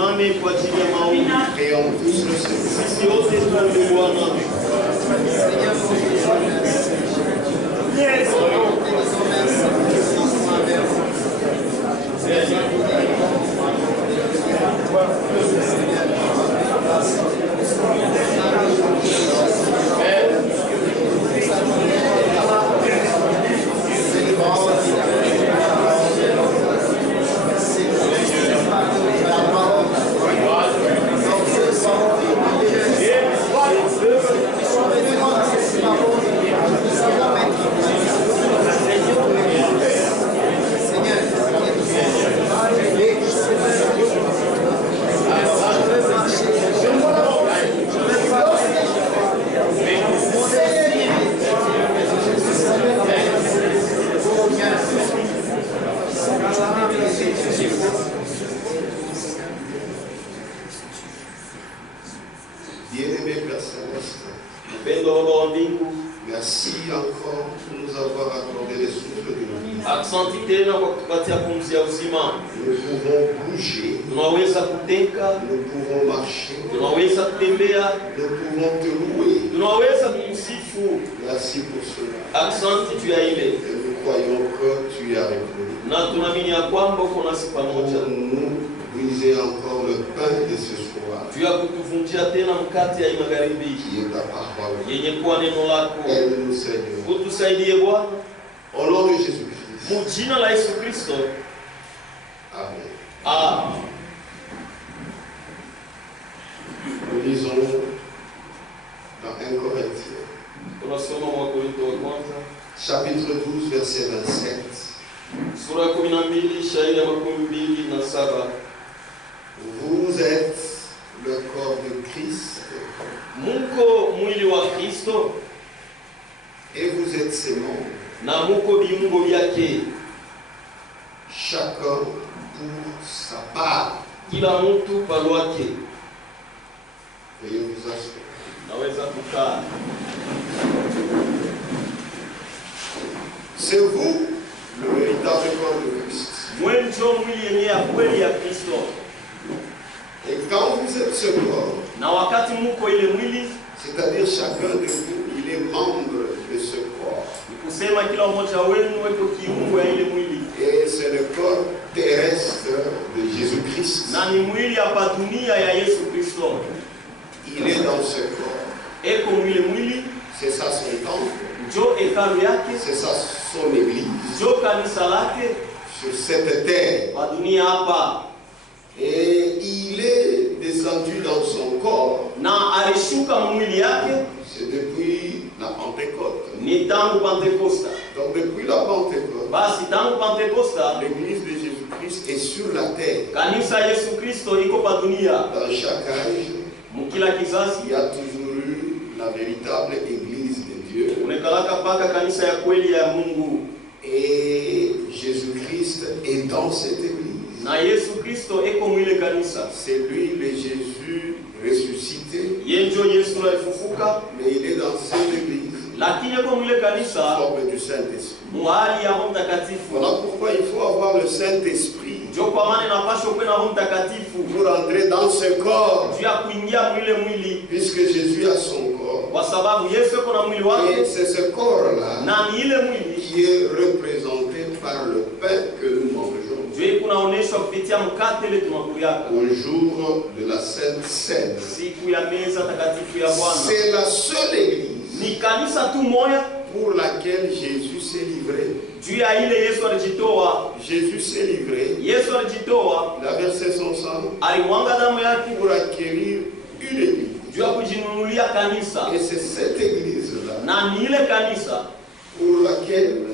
tusimame kwa ajili ya maombi. Prions tous le Seigneur. Sisi wote tuombe Bwana. Yes. Bien-aimé Père Céleste, merci encore pour nous avoir accordé les souffles de nous. Nous pouvons bouger, nous pouvons marcher, nous pouvons te louer. Merci pour cela. Et nous croyons que tu as répondu. Pour nous briser encore le pain de ce soir. Qui est ta parole. Aide-nous, Seigneur. Au nom de Jésus-Christ. Amen. Nous lisons dans 1 Corinthiens, chapitre 12, verset 27. Vous êtes le corps de Christ. Et vous êtes ses membres. Chacun pour sa part. Veuillez vous asseoir. C'est vous le véritable corps de Christ. Et quand vous êtes ce corps, c'est-à-dire chacun de vous, il est membre de ce corps. Et c'est le corps terrestre de Jésus-Christ. Il est dans ce corps. C'est ça son temple. C'est ça son église. Sur cette terre. Et il est descendu dans son corps. C'est depuis la Pentecôte. Donc depuis la Pentecôte, l'église de Jésus-Christ est sur la terre. Dans chaque âge, il y a toujours eu la véritable église de Dieu. Et Jésus-Christ est dans cette église. C'est lui le Jésus ressuscité. Mais il est dans cette église. Forme du Saint-Esprit. Voilà pourquoi il faut avoir le Saint-Esprit pour entrer dans ce corps. Puisque Jésus a son corps. Et c'est ce corps-là qui est représenté par le pain que nous mangeons au jour de la Sainte Seine. C'est la seule église pour laquelle Jésus s'est livré. Jésus s'est livré. Il a versé son sang pour acquérir une église. Et c'est cette église-là pour laquelle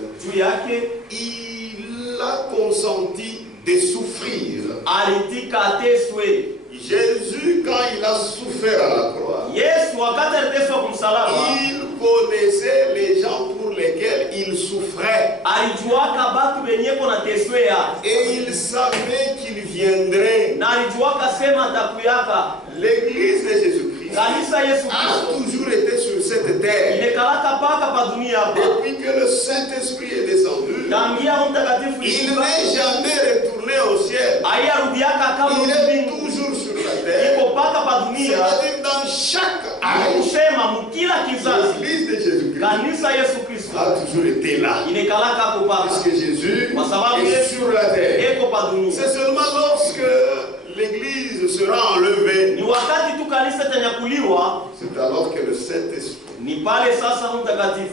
il a consenti de souffrir. Jésus, quand il a souffert à la croix, il connaissait les gens pour lesquels il souffrait. Et il savait qu'il viendrait. L'église de Jésus-Christ a toujours été sur cette terre. Depuis que le Saint-Esprit est descendu, il n'est jamais retourné au ciel. Il est toujours sur terre, c'est-à-dire dans chaque âge, l'Église de Jésus-Christ a toujours été là. Puisque Jésus est sur la terre. C'est seulement lorsque l'Église sera enlevée, c'est alors que le Saint-Esprit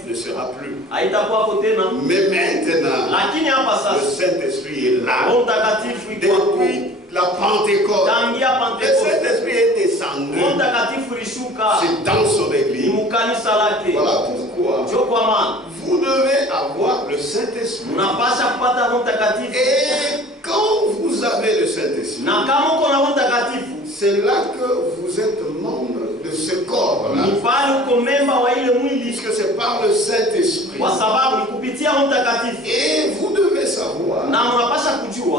ne sera plus. Mais maintenant, le Saint-Esprit est là. Depuis la Pentecôte, le Saint-Esprit est descendu. C'est dans son Église. Voilà pourquoi vous devez avoir le Saint-Esprit. Et quand vous avez le Saint-Esprit, c'est là que vous êtes membre de ce corps-là. Puisque c'est par le Saint-Esprit. Et vous devez savoir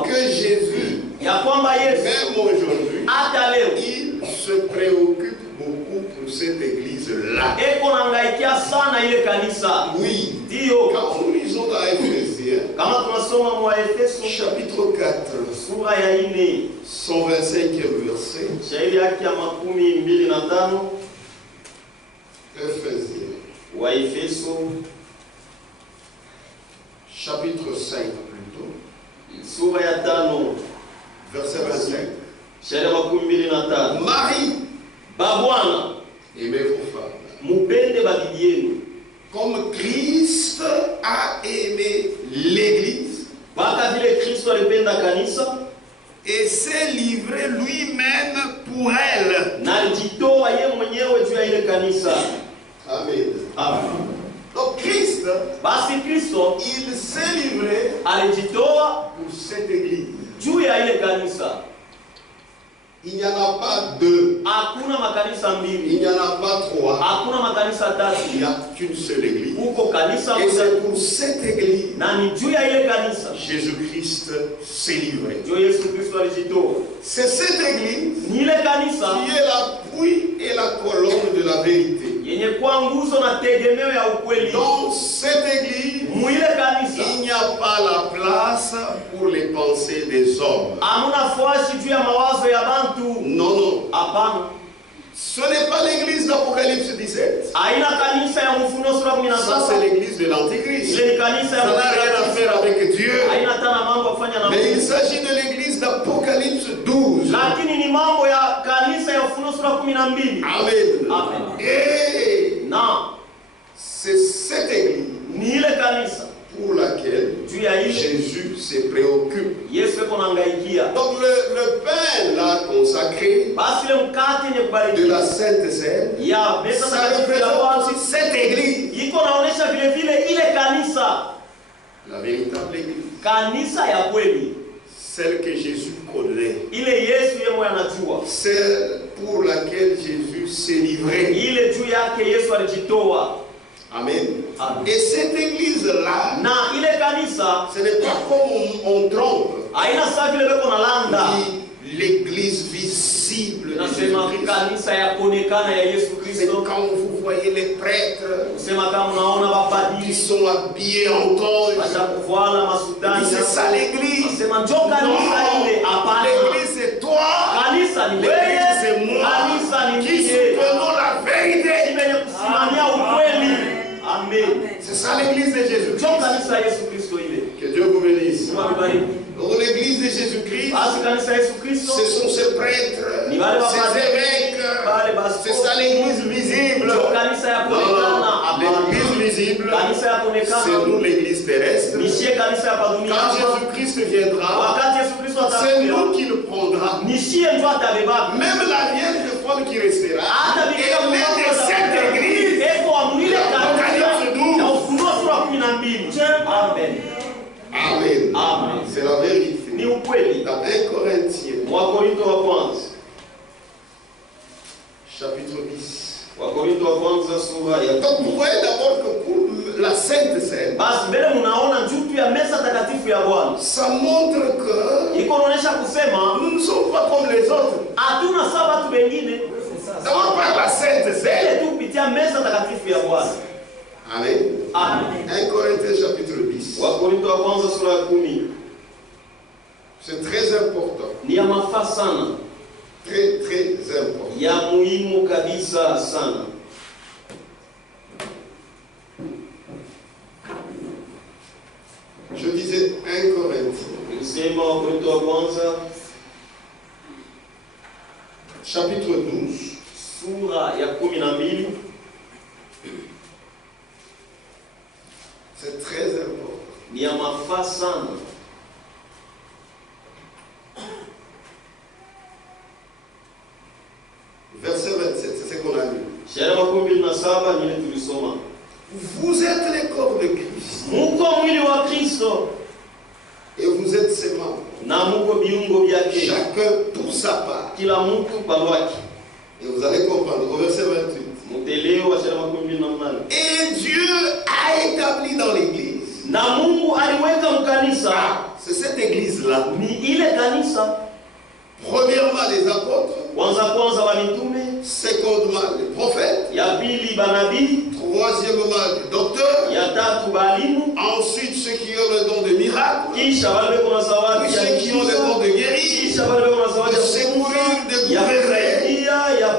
que Jésus, même aujourd'hui, il se préoccupe beaucoup pour cette église-là. Oui. Quand nous lisons dans Éphésiens, chapitre 4, son 25e verset, Éphésiens, chapitre 5 plutôt, verset 25. Marie, aimez vos femmes, comme Christ a aimé l'Église et s'est livré lui-même pour elle. Amen. Donc Christ, il s'est livré pour cette Église. Il n'y en a pas deux. Il n'y en a pas trois. Il n'y a qu'une seule église. Et c'est pour cette église Jésus-Christ s'est livré. C'est cette église qui est l'appui et la colonne de la vérité. Dans cette église, il n'y a pas la place pour les pensées des hommes. Non. Ce n'est pas l'église d'Apocalypse 17. Ça, c'est l'église de l'Antichrist. Ça n'a rien à faire avec Dieu. Mais il s'agit de l'église d'Apocalypse 12. Amen. Et c'est cette église pour laquelle Jésus se préoccupe. Donc le pain là consacré de la Sainte Seine, ça représente aussi cette église. La véritable église. Celle que Jésus connaît. Celle pour laquelle Jésus s'est livré. Amen. Et cette église-là, ce n'est pas comme on trompe. L'église visible de Jésus-Christ. C'est quand vous voyez les prêtres qui sont habillés en toge. C'est ça l'église. Non, l'église c'est toi. L'église c'est moi qui soutenons la vérité. C'est ça l'église de Jésus-Christ. Que Dieu vous bénisse. Donc l'église de Jésus-Christ, ce sont ces prêtres, ces évêques, c'est ça l'église visible. L'église visible, c'est nous l'église terrestre. Quand Jésus-Christ viendra, c'est nous qui le prendra. Même la vierge femme qui restera, elle est de cette église. Amen. C'est la vérité. Dans 1 Corinthiens, chapitre 10. Donc vous voyez d'abord que pour la Sainte Seine, ça montre que nous ne sommes pas comme les autres. D'abord par la Sainte Seine. Amen. 1 Corinthiens chapitre 10. C'est très important. Très, très important. Ya muhimu kabisa sana. Je disais 1 Corinthiens. Nilisema Wakorintho wa kwanza chapitre 12. sura ya 12. C'est très important. Ni ya mafaa sana. Verset 27, c'est ce qu'on a lu. Shairi 27 nile tulisoma. Vous êtes les corps de Christ. Muko mwili wa Kristo Et vous êtes ses membres. na muko viungo vyake. Chacun pour sa part. Kila mtu palwake. Et vous allez comprendre au verset 28. Muteleo wa shairi 28. Et Dieu a établi dans l'église. Na Mungu aliweka mkanisa. C'est cette église-là. Ni ile kanisa. Premièrement les apôtres. Kwanza wa mitume. Secondement les prophètes. Ya pili banabii. Troisièmement les docteurs. Ya tatu balimu. Ensuite ceux qui ont le don de miracle. Kisha wale kuna zawadi Puis ceux qui ont le don de guérir. Kisha wale kuna zawadi De secourir, de gouverner.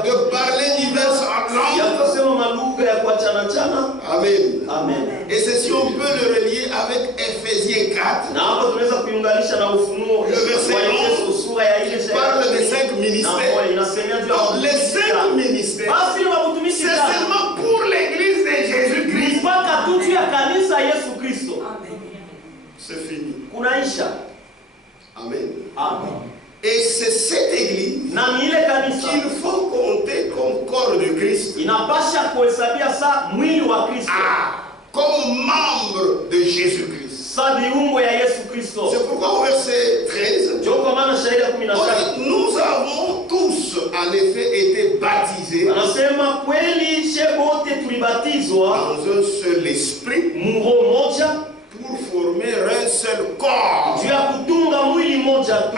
De parler diverses ya langues. kusema malugha ya kuachana chana. Amen. Amen. Et c'est si on peut le relier avec Ephésiens 4. Na hapo tunaweza kuiunganisha na Ufunuo Le verset wa Efeso sura ya ile Il parle des 5 ministères. Donc les 5 ministères, basi ni c'est wakutumishi seulement pour l'église de Jésus-Christ. mpaka tu ya kanisa Yesu Kristo. C'est fini. Kunaisha. Amen. Amen. Et c'est cette église Na ni ile kanisa qu'il faut compter comme corps de Christ. inapasha kuhesabia sa mwili wa Kristo. Comme membre de Jésus-Christ. Sa viungo ya Yesu Kristo. C'est pourquoi au verset 13, Ndio kwa maana shairi ya 17 nous avons tous en effet été baptisés anasema kweli shebote tulibatizwa dans un seul esprit muro moja pour former un seul corps. juu ya kutunga mwili moja tu.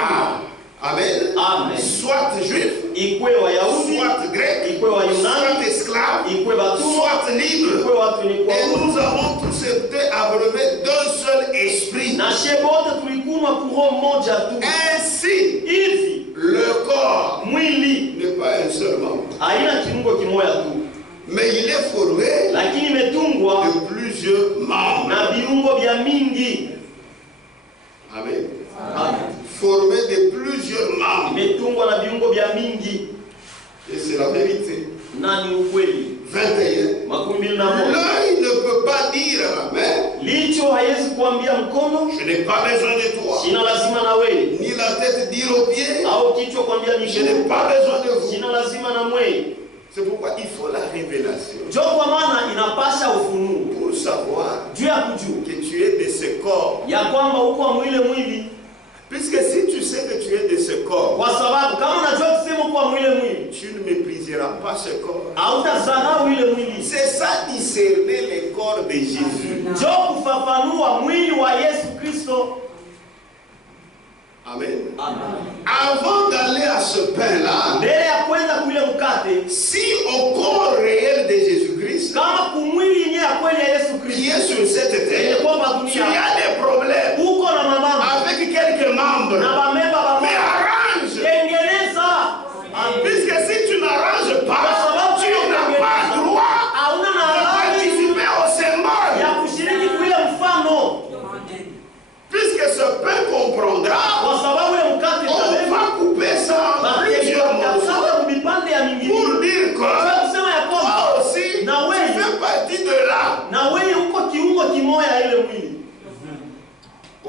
Amen. Amen. Soit juif, Ikwe Wayahudi, soit grec, ikwe Wayunani, soit esclave, ikwe batumwa, soit libre. ikwe watu ni kwa Et nous avons tous été abreuvés d'un seul esprit. na shebote tulikunwa kuroho moja tu. Ainsi, Hivi le corps mwili n'est pas un seul membre, haina kiungo kimoja tu, mais il est formé lakini imetungwa de plusieurs membres. na viungo vya mingi. Amen. Amen. Formé de plusieurs membres. Imetungwa na viungo vya mingi, Et c'est la vérité. na ni ukweli. 21. 21. L'œil ne peut pas dire à la main, Licho haiwezi kuambia mkono je n'ai pas besoin de toi. sina lazima na wewe, Ni la tête dire aux pieds, au kichwa kuambia je n'ai miguu pas besoin de vous. sina lazima na mwe. C'est pourquoi il faut la révélation Ndio kwa maana inapasha ufunuo pour savoir juu ya kujua que tu es de ce corps. ya kwamba uko mwile mwili, Puisque si tu sais que tu es de ce corps, kwa sababu kama unajua kusema uko mwile mwili tu ne mépriseras pas ce corps. hautazarau ile mwili. C'est ça discerner le corps de Jésus. Ndio kufafanua mwili wa Yesu Kristo. Amen. Amen. Avant d'aller à ce pain-là, Mbele ya kwenda kule mkate, si au corps réel de Jésus-Christ, kama kumwili yenyewe ya kweli ya Yesu qui Kristo est sur cette terre, kwamba tu dunia as des problèmes uko na mamama avec quelques membres. na bameba Mais baba arrange. tengeneza. Puisque si tu n'arranges pas, tu n'as pas droit Hauna na de haki participer au symbole. ya kushiriki kuile mfano, Puisque ce pain comprendra, kwa sababu ile mkate on itabeba va couper ça en plusieurs morceaux kama vipande ya mingine, pour dire kwa que kusema ya kwamba toi aussi, na tu wewe fais partie de là. na wewe uko kiungo kimoya ile mwili.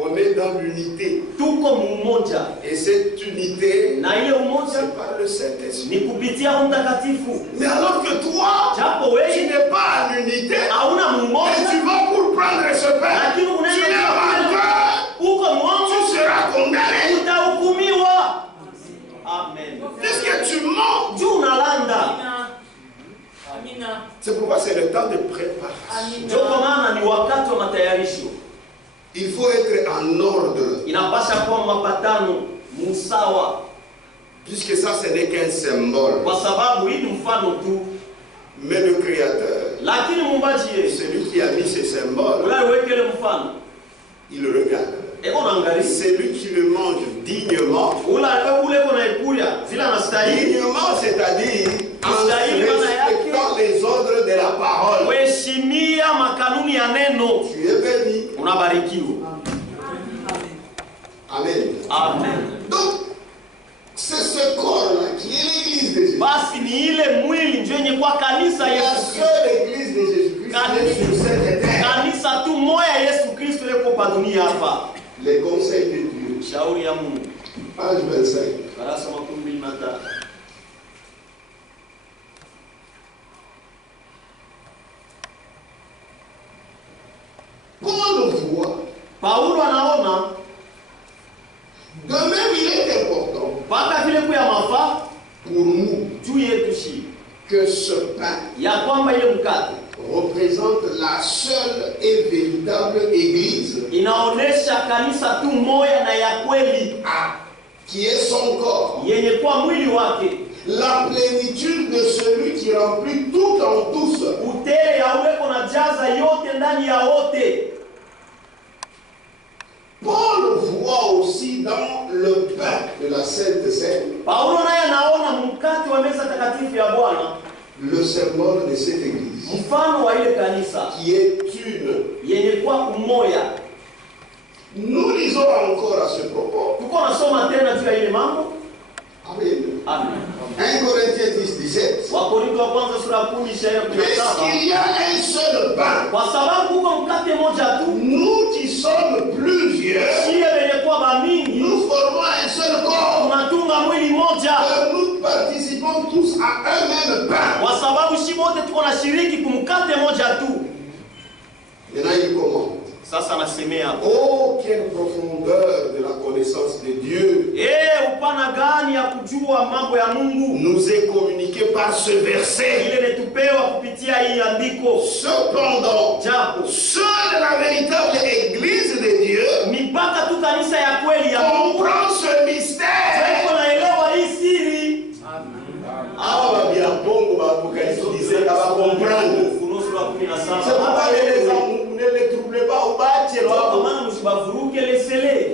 On est dans l'unité. Tuko mmoja Et cette unité, na ile umoja c'est par le Saint-Esprit. ni kupitia Roho Mtakatifu. Mais alors que toi, Japo tu wewe n'es pas en unité, hauna et mmoja, tu vas pour prendre ce pain, lakini tu unaenda es vainqueur, uko mwongo, tu seras condamné. utahukumiwa. Amen. Puisque tu mens. Juu unalanda. C'est pourquoi c'est le temps de préparation. Ndio kwa maana ni wakati wa matayarisho. Il faut être en ordre. Inapasha kuwa mapatano musawa, Puisque ça, ce n'est qu'un symbole. kwa sababu hii ni mfano tu, Mais le Créateur, lakini muumbaji yeye celui qui a mis ce symbole, ulaiwekele mfano il regarde. Celui qui le mange dignement, dignement, c'est-à-dire en respectant les ordres de la parole. Tu es béni. Amen. Amen. Donc, c'est ce corps-là qui est l'église de Jésus. La seule église de Jésus-Christ sur cette terre. Les conseils de Dieu. Page 25. Paul voit. De même, il est important pour nous que ce pain représente la seule et véritable église qui est son corps. La plénitude de celui qui remplit tout en tous. Paul voit aussi dans le pain de la Sainte Seine le symbole de cette église qui est une. Nous lisons encore à ce propos. Amen. 1 Corinthiens 10, 17. Mais s'il y a un seul pain, nous qui sommes plusieurs, nous formons un seul corps. Nous participons tous à un même pain. Maintenant, il commande. Oh, quelle profondeur de la connaissance de Dieu nous est communiqué par ce verset. Cependant, seule la véritable église de Dieu comprend ce mystère. C'est pourquoi ne les troublez pas au bas.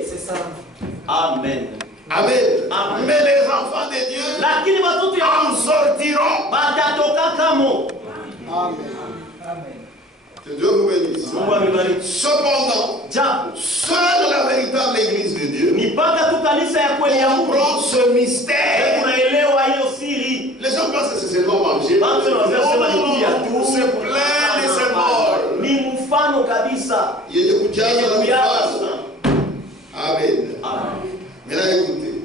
C'est ça. Amen. Amen. Mais les enfants de Dieu en sortiront. Amen. Que Dieu vous bénisse. Cependant, seule la véritable église de Dieu comprend ce mystère. Les gens pensent que c'est seulement manger. Non, c'est plein de symboles. Amen. Maintenant écoutez.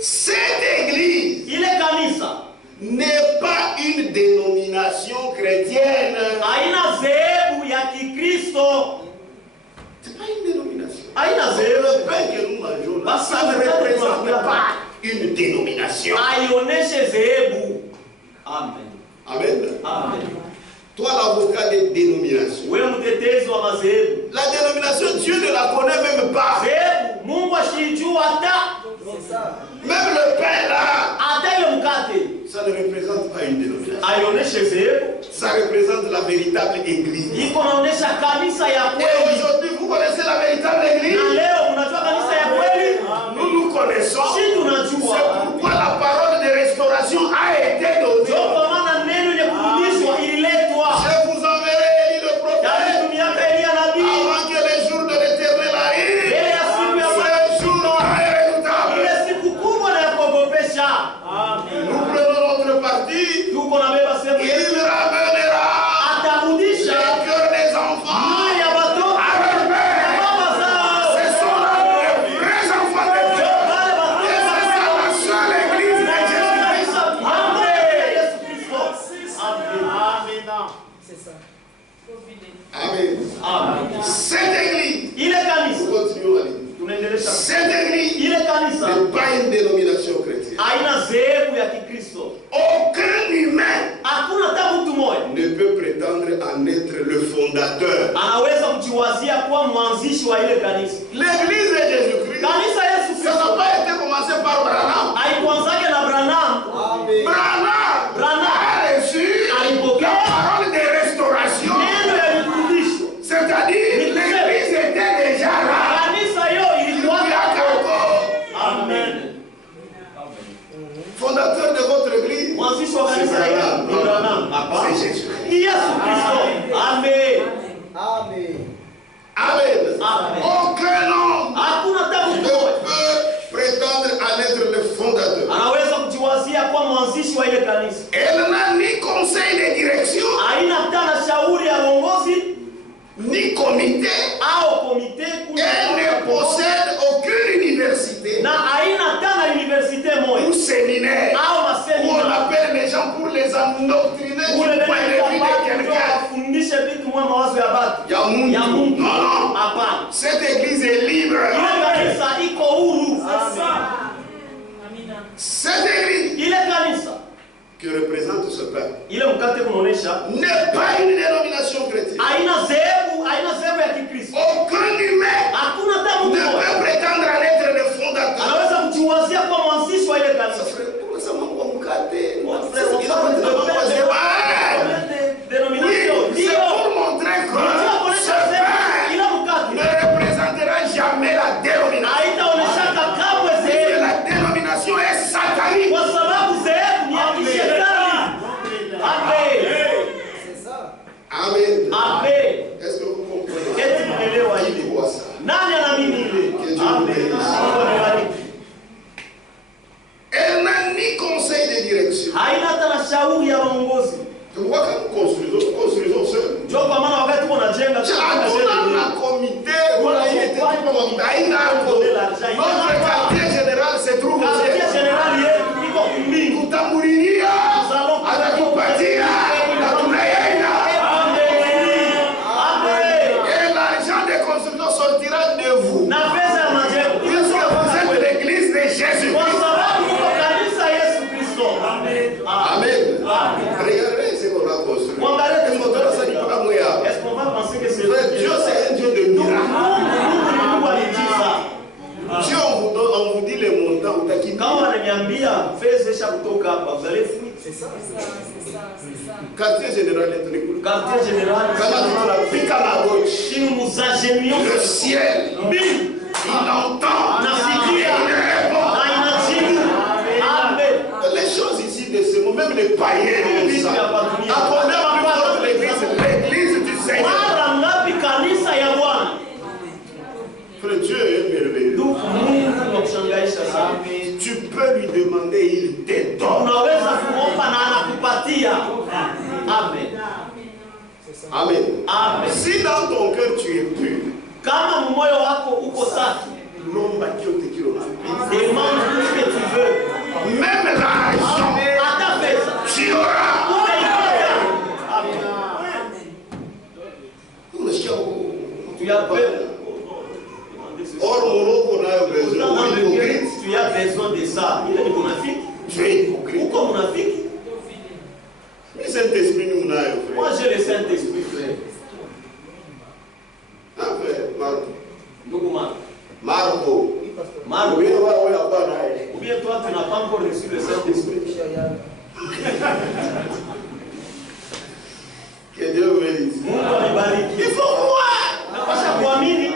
Cette église n'est pas une dénomination chrétienne. C'est pas une dénomination. Le pain que nous mangeons là, ça ne représente pas une dénomination. Amen. Amen. Toi, l'avocat des dénominations. La dénomination, Dieu ne la connaît même pas. Même le pain là, ça ne représente pas une dénomination. Ça représente la véritable église. Et aujourd'hui, vous connaissez la véritable église? Nous connaissons. C'est pourquoi la parole de restauration a été donnée. Je vous enverrai Élie le prophète avant que les jours de l'Éternel arrivent. Ce jour aura un redoutable. Nous prenons notre parti. Il ramènera le cœur des enfants à leur père. Ce sont là les vrais enfants de Dieu. Et c'est ça la seule église de Jésus-Christ. C'est ça. Amen. Cette église, nous continuons à lire. Cette église n'est pas une dénomination chrétienne. Aucun humain ne peut prétendre en être le fondateur. L'église de Jésus-Christ, ça n'a pas été commencé par Branham. Branham a reçu la parole de restauration. C'est-à-dire wa ile kanisa. Elle n'a ni conseil de direction, Haina tena shauri ya uongozi ni comité. au komite. Elle ne possède aucune université Na haina tena universite moja ou séminaire au où on masemina. appelle les gens pour les endoctriner du Ule point de vue de quelqu'un. wafundishe vitu mwa mawazo ya batu. Ya Mungu. Non, non. Hapana. Cette église est libre. Ile kanisa iko huru. Cette église Ile kanisa qui représente ce peuple ile mkate kunaonesha n'est pas une dénomination chrétienne. haina zehebu ya Kikristo. Aucun humain Hakuna hata ne mtu mmoja peut prétendre à l'être le fondateur. anaweza kujiwazia kwa mwanzilishi wa ile kanisa. Comment mambo mkate? C'est Il a pas de dénomination. Oui, c'est pour montrer que ce peuple ne représentera jamais la dénomination. Haitaoneshaka kamwe Et zehebu la dénomination est satanique. kwa sababu zehebu ni ya kishetani. Amen. Amen. Amen. Est-ce que vous comprenez? Eti mnaelewa Qui hili? voit ça? Nani anaamini ile? Amen. Mungu amebariki. Elle n'a ni conseil de direction. Haina hata na shauri ya uongozi. Tu vois quand nous construisons seul. Ndio kwa maana wakati tuko najenga Hatuna comité, voilà, il était tout haina hapo. Notre quartier général se trouve Quartier au general yetu iko kumbingu. Kutamulilia, atakupatia, na tunaenda. Et l'argent de construction sortira de vous. Na pesa ya majengo. Puisque vous êtes l'église de Jésus. Kwa sababu tuko kanisa Yesu Kristo. Amen. Regardez ce qu'on a construit. Est-ce qu'on doit ça du programme? Est-ce qu'on va penser que c'est Dieu, c'est un Dieu de miracles. Mungu alijiza. Dieu, on vous dit les montants, vous t'as Kama wananiambia fedha isha kutoka hapa, vous allez fuir. C'est ça. quartier général est le Quartier general. Kama tunapika magoti, Chini muzajemio. le ciel, Mbingu. il entend, Nasikia. il répond. Na inajibu. Amen. Les choses ici de ce moment, même les païens comme ça. À combien on parle de l'église du Seigneur? Mara ngapi kanisa ya Bwana? Frère, Dieu est merveilleux. Ndugu, Mungu anakushangaisha sana. Tu peux lui demander, il te donne. Unaweza kuomba na anakupatia. Amen. Amen. Amen. Si dans ton cœur tu es pur, Kama moyo wako uko safi, l'homme qui te demande tout ce que tu veux. même l'argent, Hata pesa. tu auras. Unaipata. Tu as besoin. Or, mon on a besoin Dans le cœur, d'hypocrite. tu as besoin de ça. Il est munafiki. Tu es hypocrite. Uko munafiki. Mais Saint-Esprit nous a, frère. Moi j'ai le Saint-Esprit, frère. Ah, frère, Marco. Ndugu Marco. Marco. Marco. Oui, ouais, pas là. Ou bien toi tu n'as pas encore reçu le Saint-Esprit. Que Dieu vous bénisse. Mungu anibariki. Il faut croire. Napasha kuamini.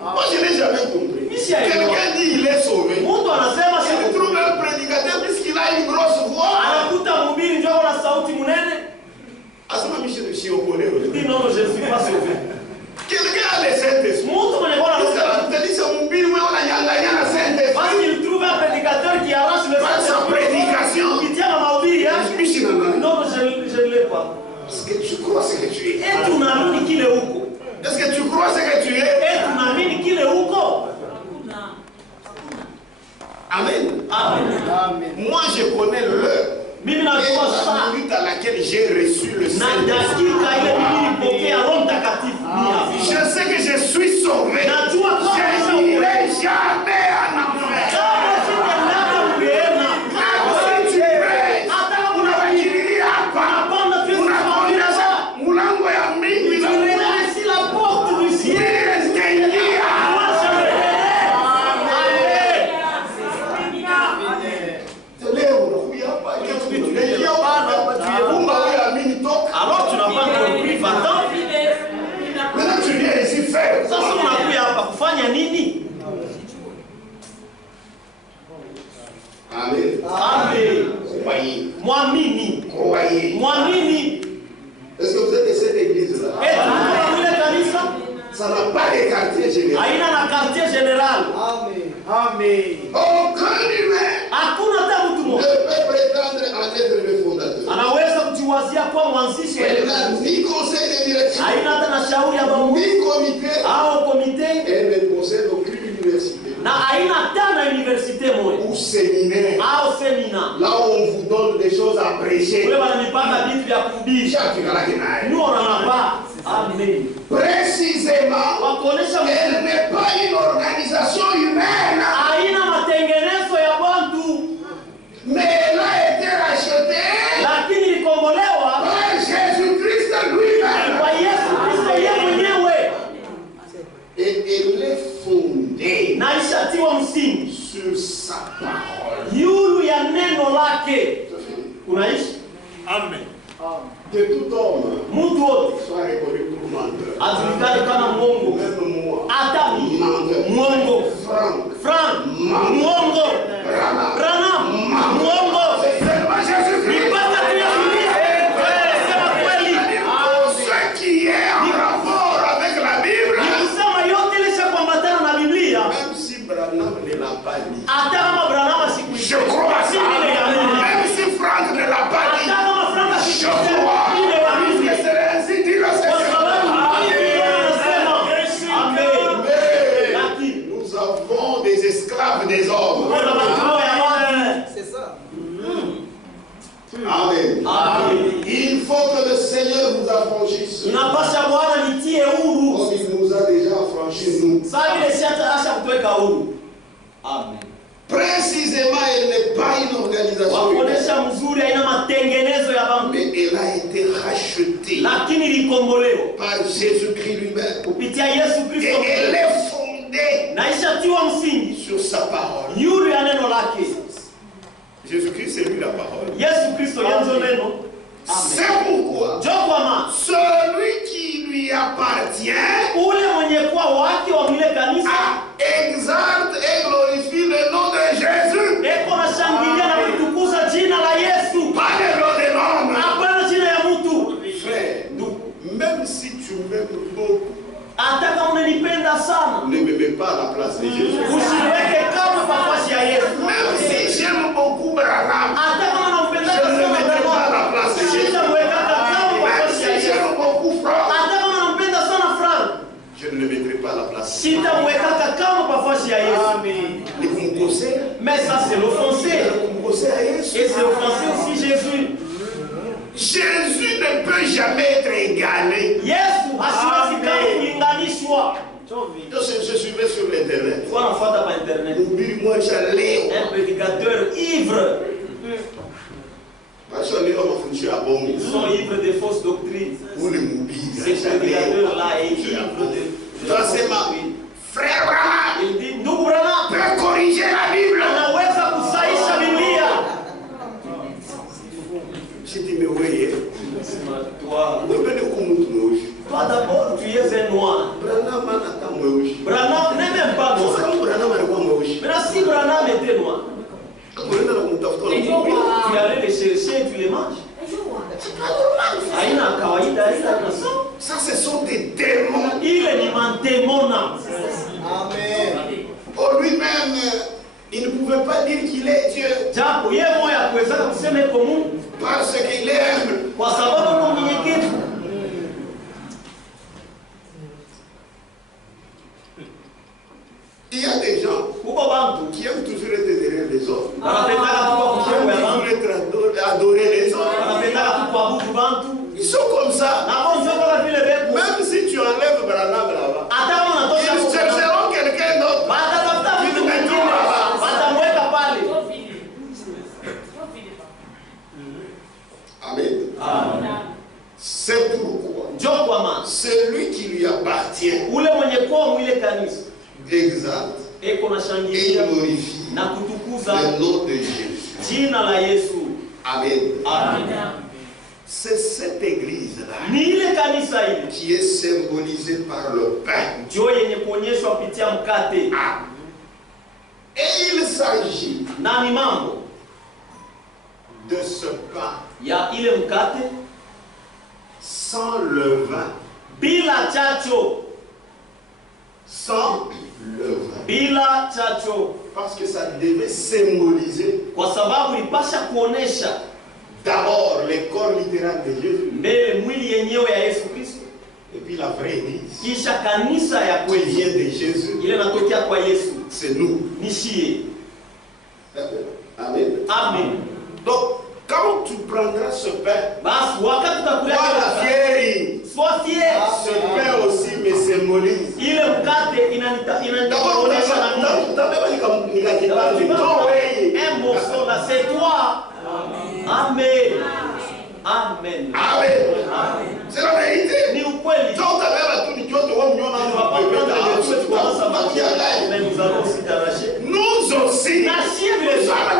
Moi, je n'ai jamais compris. Michel. Quelqu'un dit il est sauvé. Mtu anasema Il trouve un prédicateur puisqu'il a une grosse voix. anakuta mhubiri ndio ana sauti mnene. Asema Michel, je suis au bonheur. Dis non, je ne suis pas sauvé. Quelqu'un a le Saint-Esprit. Mtu mwenye kwa Parce que tu dis c'est mhubiri, mais on a nyanganya na Saint-Esprit. parce qu'il trouve un prédicateur qui arrache le Par sa prédication. qui tient à mahubiri yake. Michel, Non, je ne l'ai pas. est-ce que tu crois ce que tu es? Et tunaamini kile huko. Est-ce que tu crois ce que tu es? Et tunaamini kile huko. Amen. Amen. Moi, je connais l'heure Mimi et najua la saa minute à laquelle j'ai reçu le na Saint-Esprit. dakika ile mimi nilipokea Roho Mtakatifu. Je sais que je suis sauvé. Najua kwamba Je n'irai jamais en enfer. kama sitaenda kuena. Si tu prêches, Hata kama unawakilia hapa. unapanda tu Unakuonyesha mulango ya mbingu inakuwa. si la porte du ciel. Itaingia. Leo unakuja hapa, kesho unaingia hapa, tuyeumba wewe amini toka. Alors tu n'as pas compris, va-t'en. Maintenant tu viens ici faire. Sasa unakuja hapa kufanya nini? Amen. Amen. Croyez. Mwamini. Croyez. Mwamini. Est-ce que vous êtes de cette église-là? Et tu ile kanisa Ça n'a pas de quartier général. haina na quartier general. Amen. Aucun humain Hakuna hata mtu ne mmoja peut prétendre en être le kuanzia kwa mwanzishi wa Elle n'a ni conseil de direction, haina hata na shauri ya bamu ni comité, au komite elle ne possède aucune université na haina hata na universite moja ou séminaire. au semina. Là où on vous donne des choses à prêcher. Kule wananipaka vitu vya kuhubiri. Nous on n'en a pas. Amen. Précisément, elle n'est pas une organisation humaine. Haina matengenezo ya bantu. Mais elle a été rachetée Lakini ilikombolewa par Jésus-Christ lui-même. kwa Yesu Kristo yeye mwenyewe. Et elle est fondée Na ishatiwa msingi sur sa parole. yulu ya neno lake. Unaishi? Amen. Que tout homme Mtu wote soit reconnu pour menteur. ajulikane kama mwongo. Même moi. Hata mimi mwongo. Frank mwongo. Branham mwongo. C'est seulement Jésus-Christ. Mpaka tuyafikie sema kweli. Ce qui est en rapport avec la Bible. Nikisema yote lisha kuambatana na Biblia. Même si Branham ne l'a pas dit. Hata kama Branham Je asikuishia. crois ça. Même si Franck ne l'a pas dit. Hata kama Frank Je asikuishia. crois. Ile ya Biblia. Parce que c'est ainsi dit le Kwa Seigneur. sababu Biblia inasema. Amen. Mais Lakini nous avons des esclaves des hommes. kuna makao ya watu. C'est ça. Amen. Amen. Il faut que le Seigneur vous affranchisse. Inapasha Bwana nitie huru. Comme il nous a déjà affranchis nous. Sasa vile si acha kutuweka huru. Amen. Précisément, elle n'est pas une organisation humaine. Wakonesha mzuri haina matengenezo ya bantu. Mais elle a été rachetée Lakini ilikombolewa par Jésus-Christ lui-même. kupitia Yesu Et Kristo. elle est fondée Na ishatiwa msingi sur sa parole. yulu ya neno lake. Jésus-Christ, c'est lui la parole. Yesu Kristo yenzo neno. C'est pourquoi Jokwa celui qui lui appartient ule mwenye kuwa wake wa mile kanisa exalte et glorifie le nom de Jésus. eko na shangilia na kutukuza jina la Yesu. Pas le nom de l'homme. Hapana jina ya mtu. Frère, même si tu m'aimes beaucoup, Hata kama unanipenda sana, ne me mets pas à la place de Jésus. usiweke kama nafasi ya Yesu. Même si j'aime beaucoup Branham, Hata kama unampenda je ne le mettrai pas à la place de Jésus. sitamweka kama Même nafasi ya si Yesu. j'aime beaucoup Franck, Hata kama unampenda sana Frank, je ne le mettrai pas à la place. sitamweka kama nafasi ya Yesu. Les composés, Mais ça c'est l'offenser. composés à Jésus. Et c'est offenser aussi Jésus. Jésus ne peut jamais être égalé. Yesu hasiwezi kama kulinganishwa. Donc, je suivais sur l'internet. Kwa nafuata pa internet. Moi, j'allais. Un prédicateur ivre. Parce que les hommes ont fait à bon. Ils sont ivres de fausses doctrines. Vous les mobiles. Ces prédicateurs-là est ivre de c'est ma frère Branham Il dit, ndugu Branham peut corriger la Bible. anaweza kusaisha Biblia. J'ai dit, mais oui, Toi, toi d'abord, tu es un noir. Branham n'est même pas noir. Maintenant, si Branham était noir, tu allais les chercher et tu les manges. Haina kawaida, haina naso. Ça, ce sont des démons. Ile ni mandemona. Amen. Oh, lui-même, il ne pouvait pas dire qu'il est Dieu. Japo yeye moya kuweza kusema iko Mungu Parce qu'il est humble. kwa sababu ni mnyenyekevu. Il y a des gens Kuko bantu qui aiment toujours être derrière les autres. wanapendaka tu kwa Qui mshengo ya aiment bantu, toujours être adorer les autres. wanapendaka tu kuabudu bantu. Ils sont comme ça. Na kwa mshengo kama vile beko. Même si tu enlèves Branham là-bas, Hata kama unatosha ils chercheront quelqu'un d'autre. watatafuta mtu mwingine watamweka pale. Amen. C'est pourquoi Njoo kwa maana celui qui lui appartient ule mwenye kwa mwile kanisa exalte eko na et shangilia glorifie na kutukuza le nom de Jésus. jina la Yesu. Amen. Amen. C'est cette église-là Ni ile kanisa ile qui est symbolisée par le pain. njoo yenye kuonyeshwa kupitia mkate. Et il s'agit Na ni mambo de ce pain ya ile mkate sans levain. bila chacho, Sans levain. bila chacho, Parce que ça devait symboliser kwa sababu ilipasha kuonesha D'abord, le corps littéral de Jésus. Mbele mwili yenyewe ya Yesu Kristo. Et puis la vraie église. Kisha kanisa ya Qui kweli vient de Jésus. ile natokea kwa Yesu. C'est nous. Nishie. Amen. Amen. Donc, quand tu prendras ce pain, Basi wakati utakulia sois fier. sois fier. Ce pain aussi me symbolise. Ile mkate D'abord, inanionyesha na un morceau là, c'est toi. Amen. Amen. Amen. C'est la vérité. Ni ukweli. Quand tu avais tout le monde, Nous allons aussi t'arracher. nous aussi, nous sommes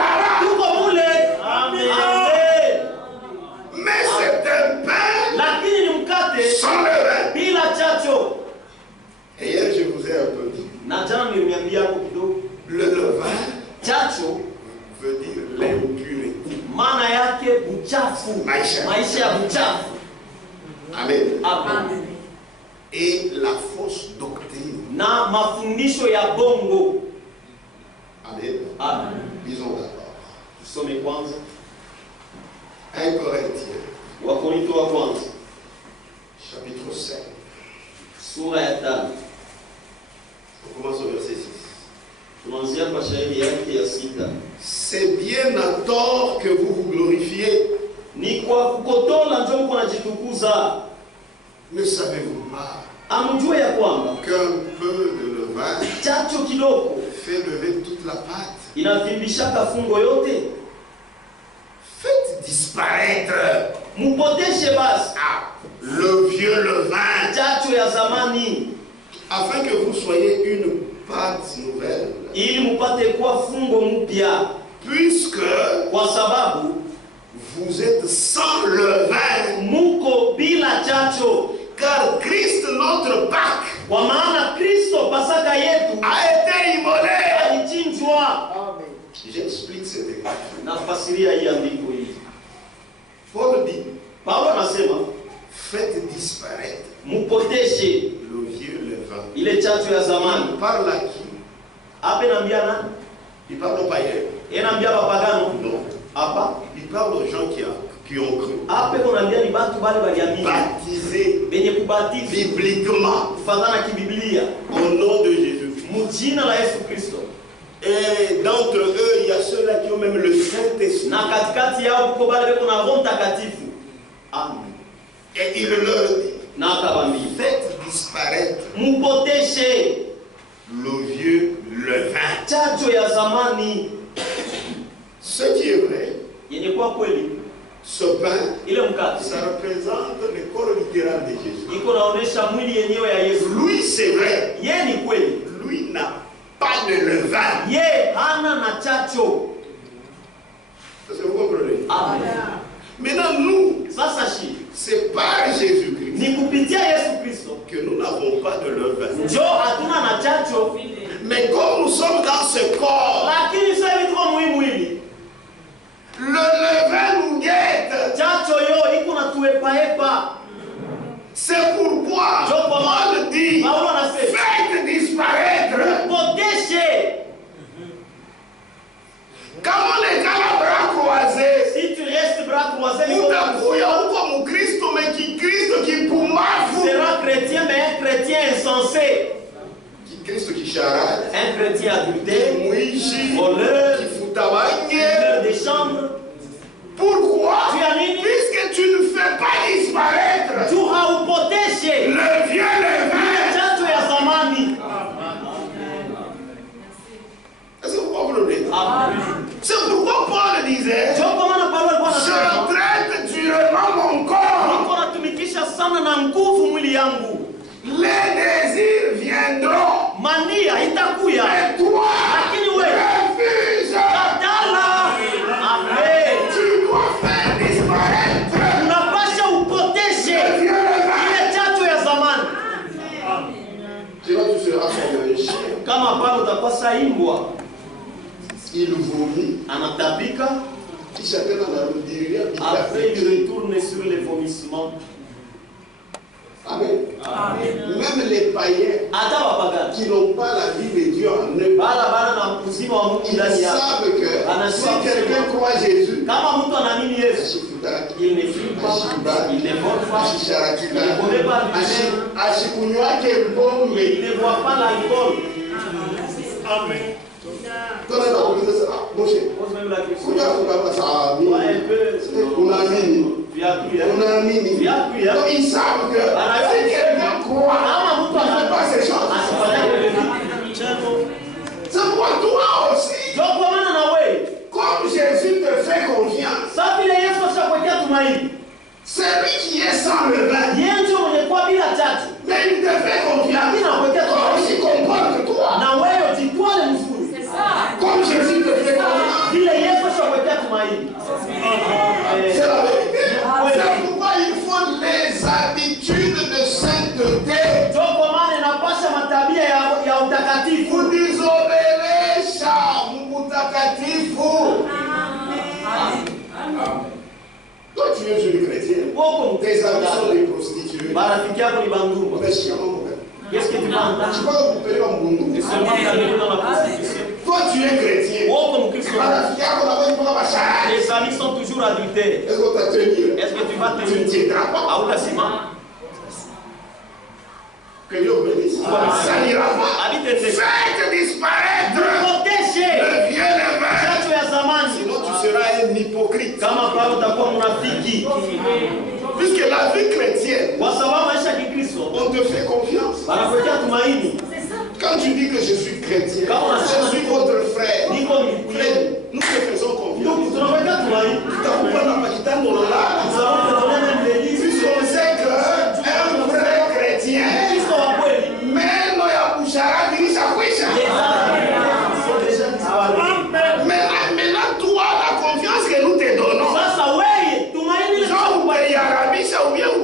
là. Amen. Mais c'est un pain sans levain. Bila chacho. Et hier, je vous ai un peu dit. Na jana niliambia hapo kidogo. Le levain Chacho veut dire l'impurité. maana yake buchafu. Maisha ya buchafu. Amen. Amen. Et la fausse doctrine. Na mafundisho ya bongo. Amen. Amen. Disons d'abord. Tusome kwanza 1 Corinthiens, Wakorintho wa kwanza chapitre 5. sura ya 5. On commence au verset 6. Tunaanzia kwa shairi yake ya 6. C'est bien à tort que vous vous glorifiez. Ni kwa kukotola ndio mko najitukuza. Ne savez-vous pas Amjue ya kwamba qu'un peu de levain chacho kidogo fait lever toute la pâte? inavimbishaka fungo yote. Faites disparaître Mupoteshe basi le vieux levain, chacho ya zamani, afin que vous soyez une pâte nouvelle. ili mupate kuwa fungo mpya, Puisque kwa sababu vous êtes sans levain, muko bila chacho. car Christ notre Pâque Kwa maana Kristo Pasaka yetu a été immolé. alichinjwa. J'explique cette écriture. Nafasiria hii andiko hili. Paul dit, Paulo anasema faites disparaître mupoteshe le vieux levain. ile chacho ya zamani. Il parle à qui? Ape naambia nani? Il parle aux païens. Naambia bapagano? Non. Hapa. Il parle aux gens qui ont cru. Ape kunaambia ni batu bale baliamini. Baptisés Benye kubatiza bibliquement kufatana kibiblia au nom de Jésus. mujina la Yesu Kristo. Et d'entre eux, il y a ceux-là qui ont même le Saint-Esprit. Na katikati yao kuko bale beko na Roho Mtakatifu. Amen. Et il leur dit, Na akabambia faites disparaître mupoteshe le vieux levain. chacho ya zamani. Ce qui est vrai, Yenye kwa kweli ce pain, ile mkate ça représente le corps littéral de Jésus. iko naonesha mwili yenyewe ya Yesu. Lui, c'est vrai, Ye ni kweli. lui n'a pas de levain. Ye hana na chacho. Est-ce que vous comprenez? Amen. Maintenant, nous, Sasa shi c'est par Jésus-Christ ni kupitia Yesu Kristo que nous n'avons pas de levain. njo hatuna na chacho, Mais comme nous sommes dans ce corps, lakini sasa hivi tuko mwili le levain nous guette. chacho yo iko na tuepaepa. C'est pourquoi Paul dit, Paulo anasema faites disparaître. poteshe. Quand on est à la bras croisés, Si tu restes bras croisés, utakuya huko mukristo mekikristo kipumbavu, sera chrétien mais un chrétien insensé, kikristo kisharati, un chrétien adultère, mwishi, voleur, kifutabanye. voleur des chambres. Pourquoi? Tu as mis Puisque tu ne fais pas disparaître tu haupoteshe le vieux levain. chacho ya zamani. Est-ce que vous comprenez? Amen. C'est pourquoi Paul disait, Ndio kwa maana Paulo alikuwa je anasema traite durement mon corps. niko natumikisha sana na nguvu mwili yangu. Les désirs viendront, Mania itakuya, mais toi, lakini wewe refuse. katala. Amen. Tu dois faire disparaître Unapasha upoteshe le vieux levain. ile chacho ya zamani. Sinon tu seras comme un chien. Kama pale utapasa imbwa Il vomit, anatapika, kisha tena anarudilia après il bitafiki. retourne sur les vomissements. Amen. Amen. Même les païens Hata wapagani qui n'ont pas la vie de Dieu en eux, bala na Ils savent que si quelqu'un croit Jésus, il ne fume pas, il ne vole pas, il ne connaît pas il ne boit pas l'alcool. Amen. Donc ils savent que si quelqu'un croit, il ne fait pas ces choses. C'est pour toi aussi. Comme Jésus te fait confiance, c'est lui qui est sans levain. Mais il te fait confiance. Toi aussi comporte toi. Comme Jésus te fait confiance. C'est la vérité. C'est pourquoi il faut les habitudes de sainteté. Vous désobéissez mutakatifu. Toi tu es une chrétienne. Tes amis sont des prostituées. Qu'est-ce que tu penses? Toi tu es chrétien. Les amis sont toujours adultères. Est-ce que tu vas tenir? Que Dieu bénisse. Ça n'ira pas. Faites disparaître le vieux levain. Sinon tu seras un hypocrite. Puisque la vie chrétienne, on te fait confiance. Quand tu dis que je suis chrétien, je suis votre frère. Nous te faisons confiance. Puisqu'on sait qu'un vrai chrétien, même nos Yabushara finissent à Kwisha. Maintenant, toi, la confiance que nous te donnons, ou bien ou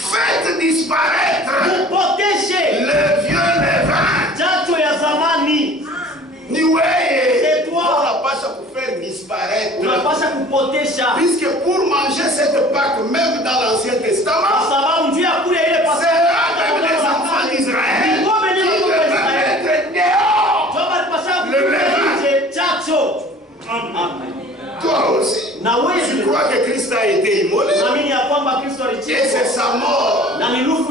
faites disparaître le vieux levain. C'est toi. On n'a pas ça pour faire disparaître. Puisque pour manger cette Pâque, même dans l'Ancien Testament, c'est là même les enfants d'Israël qui devaient mettre dehors le levain. Toi aussi, tu crois que Christ a été immolé et c'est sa mort qui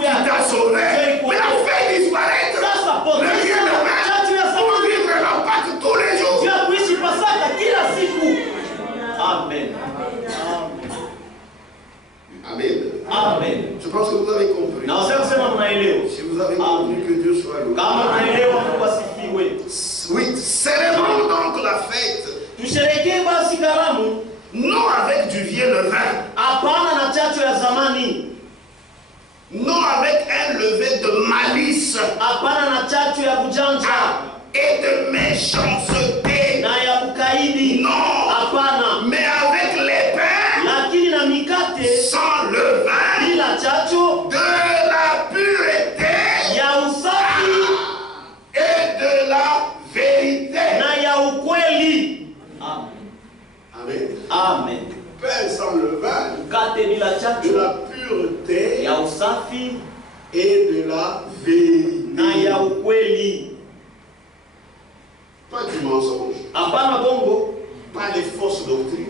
t'a sauvé. Mais la fait disparaître le vieux levain pour vivre la Pâque tous les jours. Amen. Amen. Amen. Je pense que vous avez compris. Si vous avez compris, que Dieu soit loué. Oui, célébrons donc la fête. Non avec du vieux levain. Non avec un levain de malice et de méchanceté. Non. Mais avec les pains sans levain de la pureté et de la vérité. Amen. Amen. Pain sans levain, de la pureté et de la vérité. Pas du mensonge. Pas les fausses doctrines.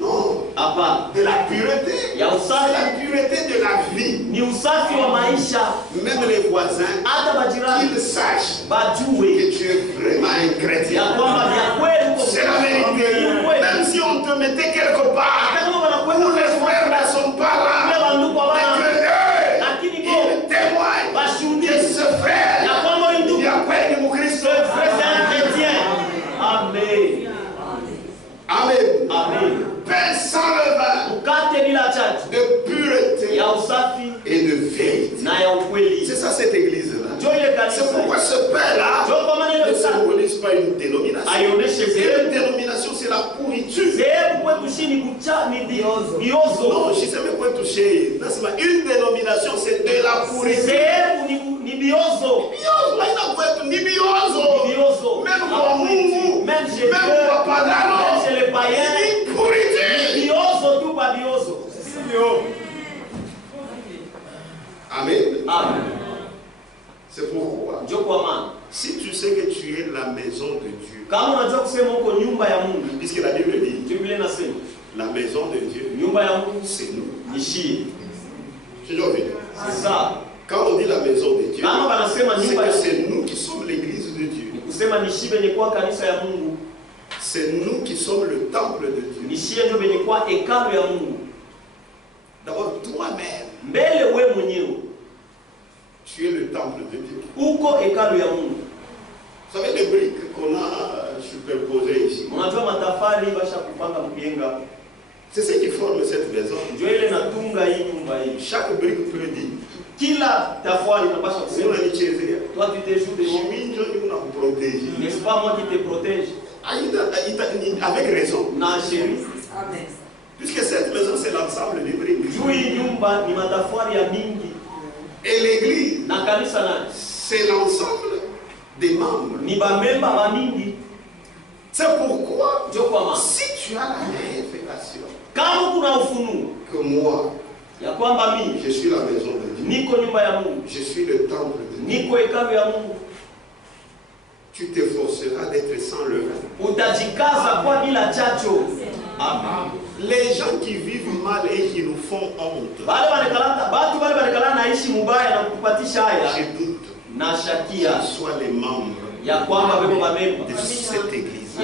Non. De la pureté. C'est la pureté de la vie. Même les voisins, qu'ils sachent que tu es vraiment un chrétien. C'est la vérité. Même si on te mettait quelque part, où les frères ne sont pas là, mais que eux, ils témoignent que ce frère, il y a quoi de mon Christ. Amen. Amen. Amen. Pain sans levain, de pureté et de vérité. C'est ça cette église-là. C'est pourquoi ce pain-là ne symbolise pas une dénomination. Une dénomination, c'est la pourriture. Non, je ne sais même pas toucher. Une dénomination, c'est de la pourriture. Nibioso. Là, il n'a pas être nibioso. Même pour Mungu, même pour Pagano, même chez les païens. Une pourriture. Nibioso, tout pas bioso. Amen. Amen. Si tu sais que tu es la maison de Dieu, puisque la Bible dit, la maison de Dieu, c'est nous. C'est ça. Quand on dit la maison de Dieu, c'est que c'est nous qui sommes l'église de Dieu. C'est nous qui sommes le temple de Dieu. D'abord, toi-même, tu es le temple de Dieu. Vous savez les briques qu'on a superposées ici? C'est ce qui forme cette maison. Chaque brique peut dire. Toi, tu te joues dessus. N'est-ce pas moi qui te protège? Avec raison. Amen. Puisque cette maison, c'est l'ensemble des briques. Et l'église, c'est l'ensemble des membres. C'est pourquoi, si tu as la révélation que moi, je suis la maison de Dieu, je suis le temple de Dieu, tu t'efforceras d'être sans levain. Les gens qui vivent mal et qui nous font honte, je doute qu'ils soient les membres de cette église.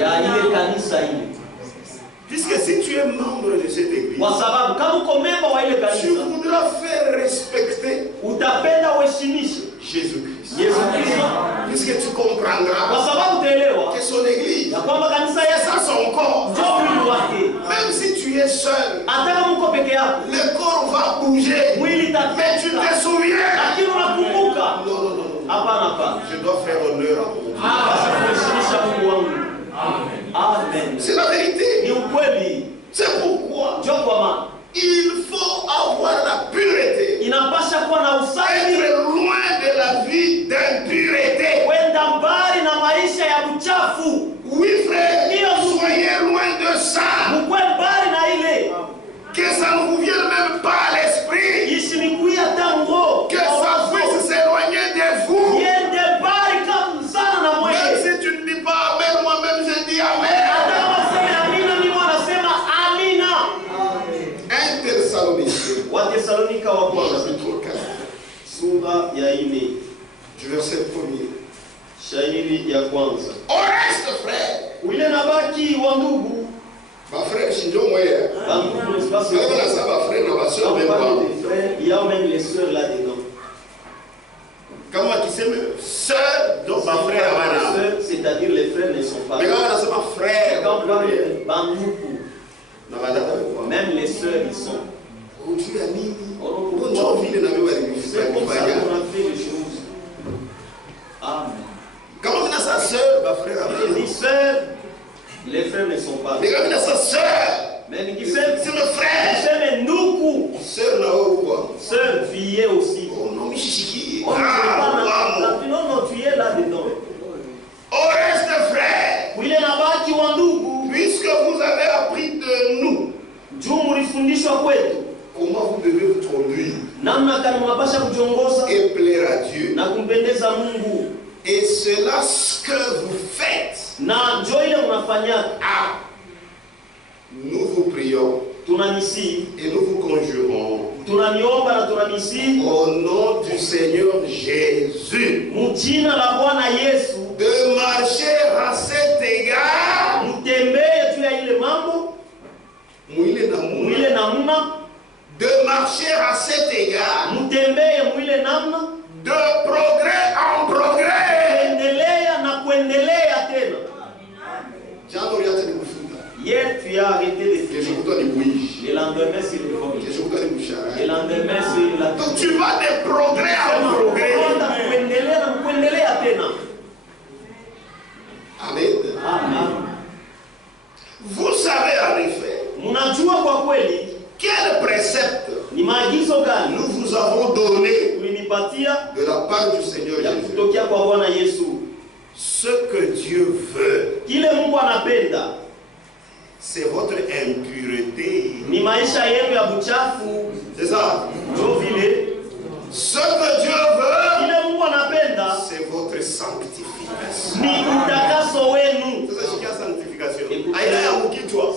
Puisque si tu es membre de cette église, tu voudras faire respecter Jésus-Christ. Puisque tu comprendras que son église, c'est ça son corps. Même si tu es seul, le corps va bouger. Mais tu te souviens. Non. Je dois faire honneur à mon Dieu. Amen. C'est la vérité. C'est pourquoi il faut avoir la pureté. Être loin de la vie d'impureté. Oui, frère, soyez loin de ça. Que ça ne vous vienne même pas à l'esprit. Que ça puisse s'éloigner de vous. Même si tu ne dis pas Amen, moi-même je dis Amen. 1 Thessaloniciens, chapitre 4, du verset 1er. Au reste, frère, ma frère, si je moi, il y a même les sœurs là-dedans. Comment tu sais même sœur, donc ma frère, c'est-à-dire les frères ne sont pas. Mais quand c'est ma frère, même les sœurs ils sont. C'est comme ça qu'on a fait les choses. Amen. Comment sa sœur, ma frère, il dit sœur, les frères ne sont pas. Mais quand sa sœur, mais qui c'est le frère. C'est nous. Sœur là-haut quoi? Sœur vieille aussi. Oh non, mais chichi. Non, tu es là-dedans. Au reste, frère, puisque vous avez appris de nous, comment vous devez vous conduire et plaire à Dieu, et cela ce que vous faites, nous vous prions et nous vous conjurons au nom du Seigneur Jésus de marcher à cet égard de marcher à cet égard de progrès en progrès. Hier, tu as arrêté de fumer. Le lendemain, c'est le premier. Le lendemain, c'est la. Donc tu vas de progrès en progrès. Amen. Vous savez en effet quel précepte nous vous avons donné de la part du Seigneur Jésus. Ce que Dieu veut, c'est votre impureté. C'est ça. Ce que Dieu veut, c'est votre sanctification. Ni utakaso wenu. C'est ça qui est sanctification.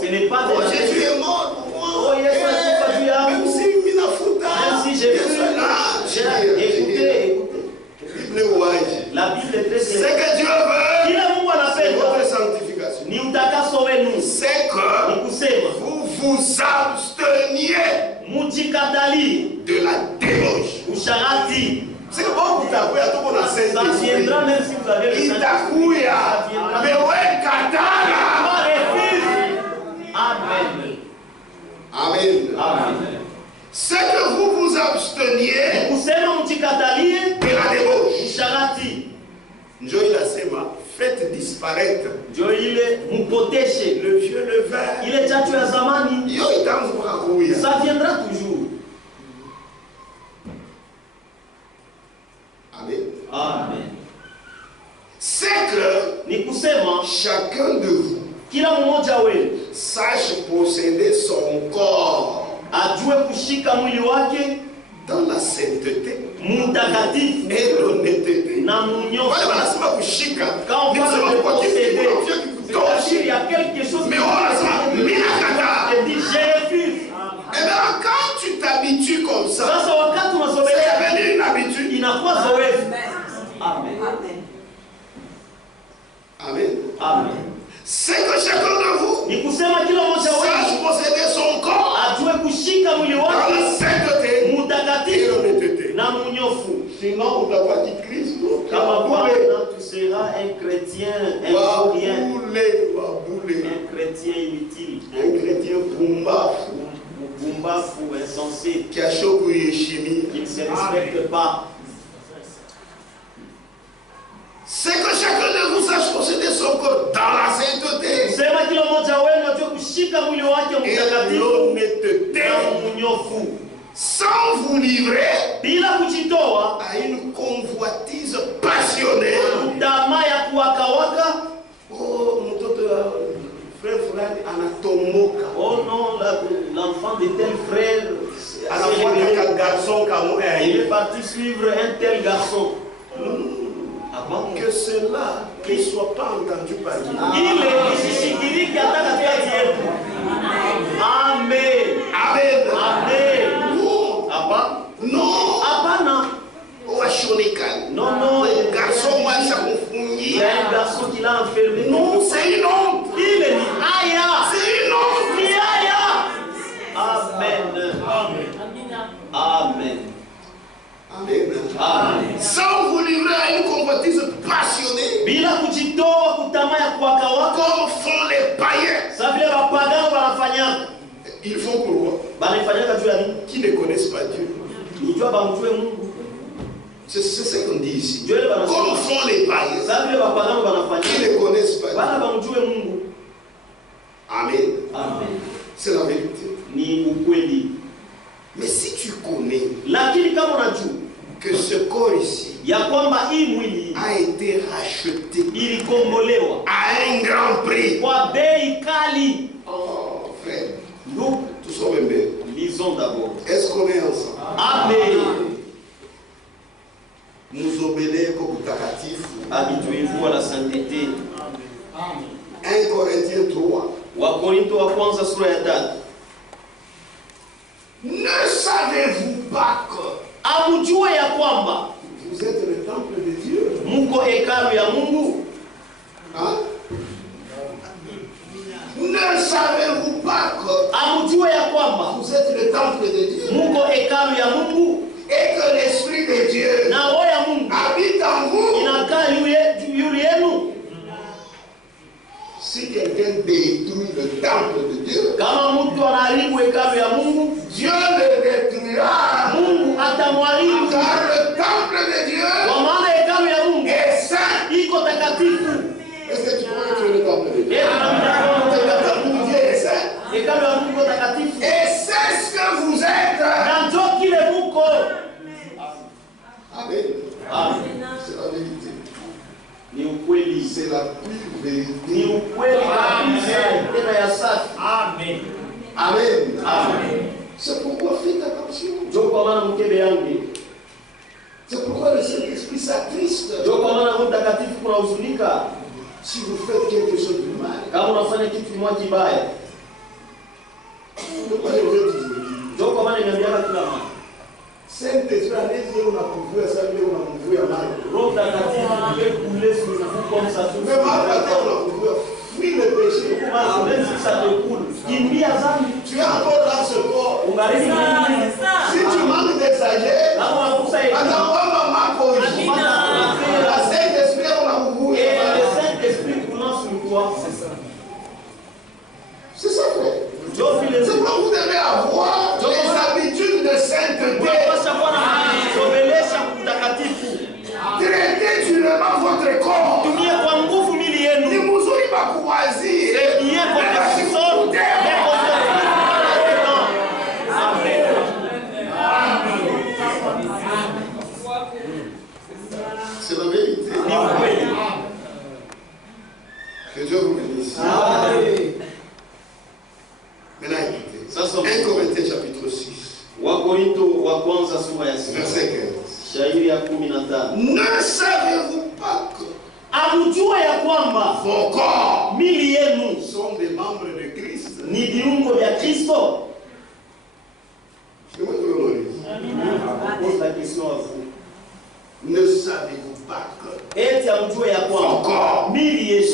Ce n'est pas oh, Jésus est mort pour moi. Oh, Yesu alikufa juu yangu. Même si minafuta. Même si j'ai écoutez. La Bible est très claire. C'est que Dieu veut. C'est votre sanctification. Ni utakaso wenu. C'est que vous vous absteniez de la débauche. Usharati. C'est bon pour t'accueillir à tout mon ancêtre. Ça viendra même si vous avez le Saint-Esprit. Mais ouais, katana. Amen. Amen. Amen. C'est que vous vous absteniez de la débauche. Usharati. Njo inasema faites disparaître njo ile mupoteshe le vieux levain. Ile chachu ya zamani yo itaanza kuya. Ça viendra toujours. Amen. Amen. C'est que ni kusema chacun de vous kila mmoja wenu sache posséder son corps, ajue kushika mwili wake dans la sainteté mutakatifu et l'honnêteté. Na munyofu. Wale wanasema kushika. Quand on parle de posséder, c'est-à-dire il y a quelque chose mais on a minakata. Et dit je refuse. Et bien quand tu t'habitues comme ça, sasa wakati unasogelea c'est devenu une habitude. Inakuwa zoezi. Amen. Amen. Amen. C'est que chacun de vous ni kusema kila mmoja sache wenu posséder son corps ajue kushika mwili dans wake la sainteté et mutakatifu l'honnêteté. na munyofu. Sinon on n'a pas dit Christ. Kama Bwana tu seras un chrétien rien. Un chrétien inutile. Un chrétien pumbafu. Pumbafu insensé. Qui a choqué chimie. Qui ne se respecte pas. C'est que chacun de vous sache posséder son corps dans la sainteté. Sema kila mmoja wenu ajue kushika mwili wake mtakatifu l'honnêteté na munyofu. Sans vous livrer bila kujitoa à une convoitise passionnée. Tamaa ya kuwakawaka. Oh, mtoto frère fulani anatomboka. Oh non, l'enfant de tel frère anafuata garçon comme il est parti suivre un tel garçon. Avant que cela ne soit pas entendu par lui. Amen. Amen. Amen. Non. Non. Non, non. Le garçon moi ça confondu. Il y a un garçon qui l'a enfermé. Non, c'est une honte. Il est dit Aya. C'est une honte. Aya. Amen. Amen. Amen. Amen. Sans vous livrer à une convoitise passionnée. Bila kujitoa kutama ya kuwakawaka. Comme font les païens. Ça vile wapagano wanafanya. Ils font pourquoi? Banafanya juu ya nini? Qui ne connaissent pas Dieu. Nijua bamjue Mungu. C'est ce qu'on dit ici. Comme font les païens. Ça vile wapagano wanafanya. Qui ne connaissent pas Dieu. Bana bamjue Mungu. Amen. Amen. C'est la vérité. Ni ukweli. Mais si tu connais lakini kama unajua que ce corps ici ya kwamba hii mwili a été racheté, ilikombolewa à un grand prix, kwa bei kali. Oh frère, nous tous sommes bien. Lisons d'abord. Est-ce qu'on est ensemble? Amen. Nous obéissons comme takatifu. Habituez-vous à la sainteté. Amen. 1 Corinthiens 3. Wakorintho wa kwanza sura ya 3. Ne savez-vous pas que amjue ya kwamba vous êtes le temple de Dieu? Muko hekalu ya Mungu. Hein? Ne savez-vous pas que amjue ya kwamba vous êtes le temple de Dieu? Muko hekalu ya Mungu. Et que l'Esprit de Dieu na roho ya Mungu habite en vous. Inakaa juu yenu. Si quelqu'un détruit le temple de Dieu, kama mtu anaharibu hekalu ya Mungu, Dieu le détruira. Mungu atamharibu. Car le temple de Dieu kwa maana hekalu ya Mungu est saint. iko takatifu. Est-ce que tu crois que tu es le temple de Dieu? Dieu est saint. Hekalu ya Mungu takatifu. Et c'est ce que vous êtes. Na ndio kile muko. Amen. Amen. C'est la vérité. Ni ukweli. C'est la pure vérité. Ni ukweli kabisa tena ya safi. Amen. Amen. Amen. C'est pourquoi faites attention. Ndio kwa maana mkebe yangu C'est pourquoi le Saint-Esprit s'attriste. Si vous faites quelque chose de mal, pourquoi je vais te dire? Saint-Esprit, allez-y, on a couvert ça, on a couvert mal. Mais malgré on a couvert. Oui, le péché. Même si ça te coule. Tu es encore dans ce corps. Si tu manques d'exagérer, la Saint-Esprit, on a couvert. Et le Saint-Esprit coule sur toi. C'est ça, frère. C'est pourquoi vous devez avoir les habitudes de sainteté. Traitez durement votre corps. Ni muzuri bakuwazi. C'est la vérité. Que Dieu vous bénisse. Maintenant écoutez. 1 Corinthiens chapitre 6. Verset 15. Ne savez-vous pas que vos corps sont des membres de Christ? C'est moi qui le dis. Pose la question à vous. Ne savez-vous pas que vos corps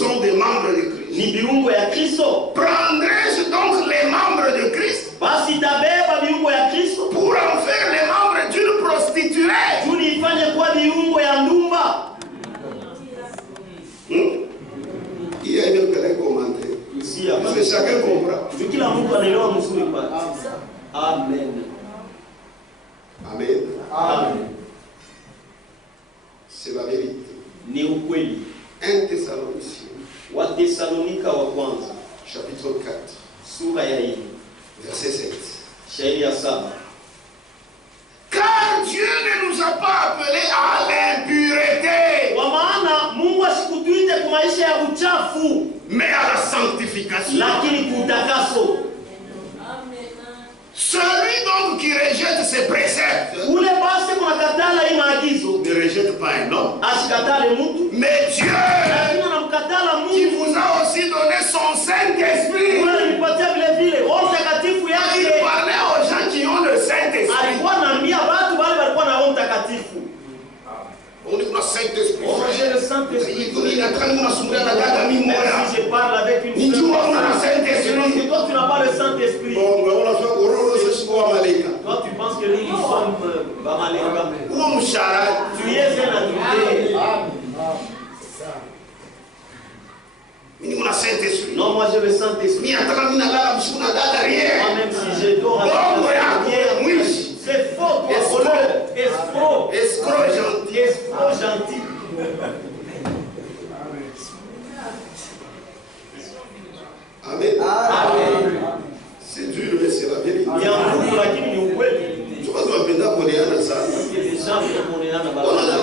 sont des membres de Christ? Prendrais-je donc les membres de Christ pour en faire les membres d'une prostituée? Il y a une collègue commenté. Parce que chacun comprend. Amen. Amen. Amen. C'est la vérité. 1 Thessaloniciens chapitre 4 verset 7. Car Dieu ne nous a pas appelés à l'impureté, mais à la sanctification. Celui donc qui rejette ses préceptes ne rejette pas un homme, mais Dieu qui vous a aussi donné son Saint-Esprit. Il parlait aux gens qui ont le Saint-Esprit. On dit qu'on a Saint-Esprit. J'ai le Saint-Esprit. Il est en train de nous assurer la date à mi-mois. Si je parle avec une Saint-Esprit. Toi, tu n'as pas le Saint-Esprit. Bon, on a fait toi, tu penses que nous sommes Bamaleka. Tu es un adulte. On a Saint-Esprit. Non, moi j'ai le Saint-Esprit. Moi-même si je dors avec le Saint-Esprit, c'est faux, toi, escroc gentil. Escroc gentil. Amen. Amen. C'est dur, mais c'est la vérité. Il y a un groupe là qui nous oublié. Tu vas te appeler pour les gens ça.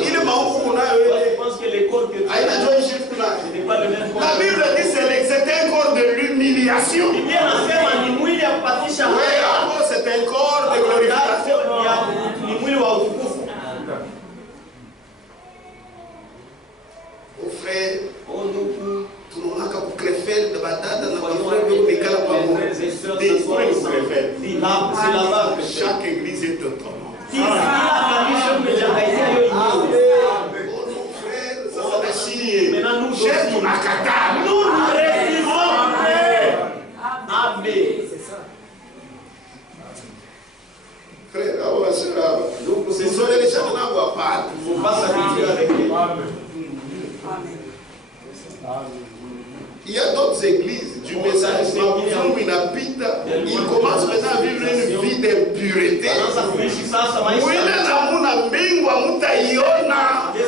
Il est marrant pour nous. Je pense que l'école que tu as, ce n'est pas le même corps. La Bible dit que c'est un corps de l'humiliation. Oui, alors c'est un corps de glorification. Oh frère, tunaona kukrefel de batata na frère de Mikala Pamo. Chaque église est autrement. Maintenant nous refusons. Amen. Frère, donc c'est ça les gens n'en voient pas. Il ne faut pas s'habituer avec eux. Il y a d'autres églises du message il commence maintenant à vivre une vie d'impureté. De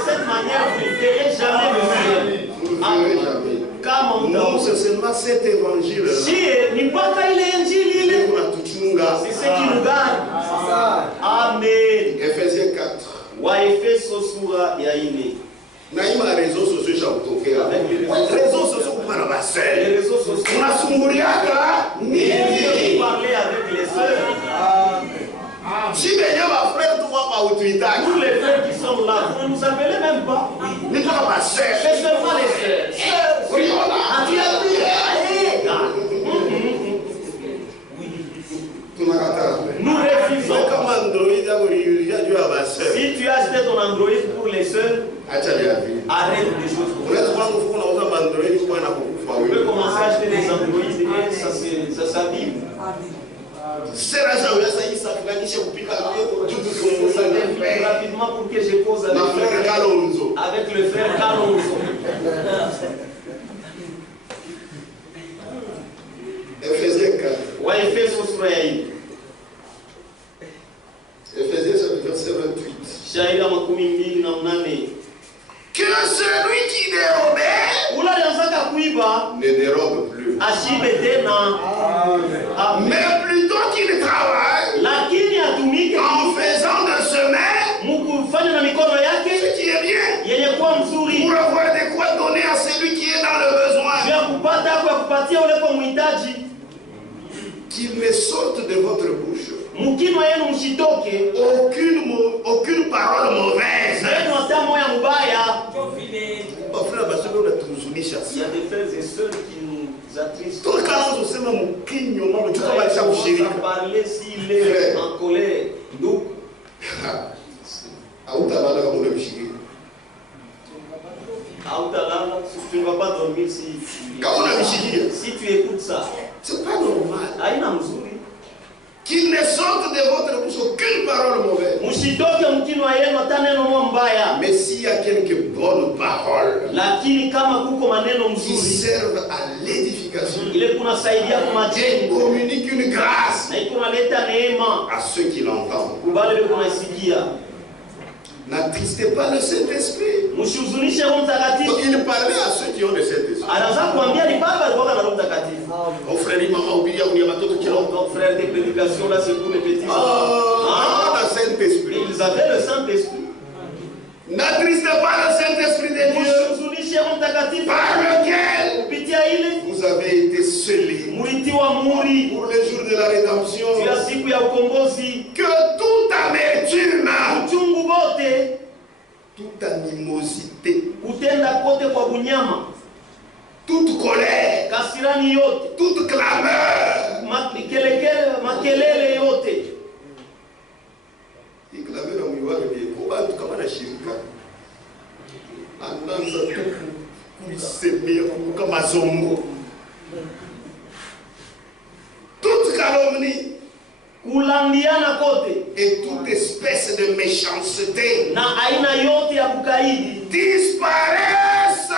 cette manière, vous ne verrez jamais le ciel. Nous, c'est seulement cet évangile. C'est ce qui nous gagne. Amen. Ephésiens 4. Waefeso sura ya 4. Naima réseaux sociaux chantokea. Réseaux sociaux pour la basse. Les réseaux sociaux. On a sumuriaka ni parler avec les sœurs. Si bien ma frère tu vas Tous les frères qui sont là, vous ne nous appelez même pas. Mais toi, ma sœur. C'est seulement les sœurs. Oui, on a. Ah, tu as vu? Nous refusons. Si tu as acheté ton Android pour les sœurs, arrête des choses comme ça. Tu peux commencer à acheter des Android et ça s'abîme. Rapidement pour que je pose avec le frère Kalonzo. Ephésiens 4. Ouais, Ephésiens sura ya hii. Ephésiens verset 28. Shairi makumi mbili na mnane. Que celui qui dérobait Ula alianzaka kuiba ne dérobe plus. ashibe tena. Amen. Mais plutôt qu'il travaille Lakini atumike en faisant de semaine mukufanya na mikono yake ce qui est bien yenye kuwa mzuri. pour avoir de quoi donner à celui qui est dans le besoin. Juu ya kupata kwa kupatia ule kwa mhitaji. Qu'il ne sorte de votre bouche Mukino yenu mshitoke aucune parole mauvaise. yenu hata moya mubaya. Il y a des frères et sœurs qui nous attristent. Sans parler s'il est en colère. Donc, tu ne vas pas dormir si tu écoutes ça. C'est pas normal. Haina mzuri. Qu'il ne sorte de votre bouche aucune parole mauvaise. Mshitoke mkino yenu hata neno moja mbaya. Mais s'il y a quelques bonnes paroles Lakini kama kuko maneno qui mzuri servent à l'édification, ile kunasaidia kwa majengo communique une grâce na ikunaleta neema à ceux qui l'entendent. kubale kunasikia. N'attristez pas le Saint-Esprit. Mshuzunishe Roho Mtakatifu. Donc il parlait à ceux qui ont le Saint-Esprit. Anaanza kuambia ni baba alikuwa na Roho Mtakatifu. Mon frère, maman, oubliez, on y a ma tante qui l'ont. Donc frère, tes prédications là c'est pour les petits enfants. Le Saint-Esprit. Ils avaient le Saint-Esprit. N'attristez pas le Saint-Esprit de Dieu Mshuzunishe Roho Mtakatifu par lequel kupitia ile vous avez été scellés muitiwa muri pour le jour de la rédemption. ya siku ya ukombozi. Que toute amertume, Uchungu bote, toute animosité, kutenda kote kwa bunyama, toute colère, kasirani yote, toute clameur. makelele yote. Hii clameur mwiwake ni kubatu kama na shirika. Anaanza tu kuisemea kama zongo. Toute calomnie Kulandiana kote et toute espèce de méchanceté na aina yote ya kukaidi disparaissent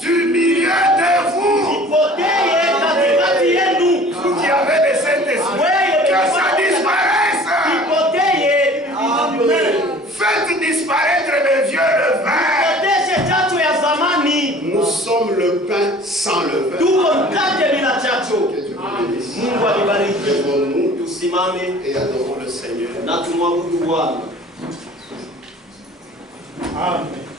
du milieu de vous. ipoteye katikati yenu. Vous qui avez le Saint-Esprit, que ça disparaisse. Ipoteye. Faites disparaître le vieux levain. Ipoteshe chachu ya zamani. Nous sommes le pain sans levain. Tuko mkate bila chachu. Que Dieu vous bénisse. Mungu alibariki. Lèvons-nous Tusimame et adorons le Seigneur. na tumwabudu Bwana. Amen.